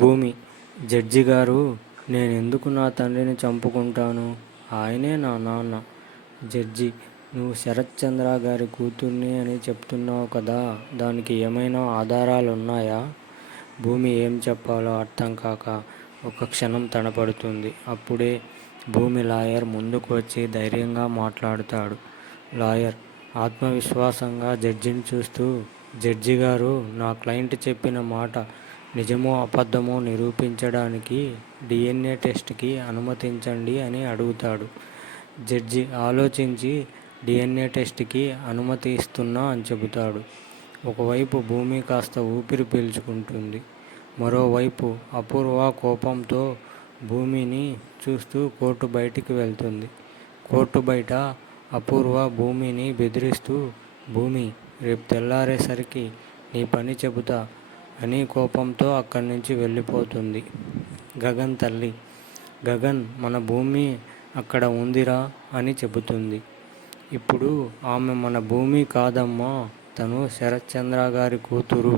భూమి: జడ్జి గారు, నేనెందుకు నా తండ్రిని చంపుకుంటాను? ఆయనే నా నాన్న. జడ్జి: నువ్వు శరత్ చంద్ర గారి కూతుర్ని అని చెప్తున్నావు కదా, దానికి ఏమైనా ఆధారాలున్నాయా? భూమి ఏం చెప్పాలో అర్థం కాక ఒక క్షణం తడబడుతుంది. అప్పుడే భూమి లాయర్ ముందుకు వచ్చి ధైర్యంగా మాట్లాడుతాడు. లాయర్ ఆత్మవిశ్వాసంగా జడ్జిని చూస్తూ, జడ్జి గారు, నా క్లయింట్ చెప్పిన మాట నిజమో అబద్ధమో నిరూపించడానికి DNA టెస్ట్కి అనుమతించండి అని అడుగుతాడు. జడ్జి ఆలోచించి DNA టెస్ట్కి అనుమతి ఇస్తున్నా అని చెబుతాడు. ఒకవైపు భూమి కాస్త ఊపిరి పీల్చుకుంటుంది. మరోవైపు అపూర్వ కోపంతో భూమిని చూస్తూ కోర్టు బయటికి వెళ్తుంది. కోర్టు బయట అపూర్వ భూమిని బెదిరిస్తూ, భూమి, రేపు తెల్లారేసరికి నీ పని చెబుతా అని కోపంతో అక్కడి నుంచి వెళ్ళిపోతుంది. గగన్ తల్లి: గగన్, మన భూమి అక్కడ ఉందిరా అని చెబుతుంది. ఇప్పుడు ఆమె మన భూమి కాదమ్మా, తను శరత్ చంద్ర గారి కూతురు.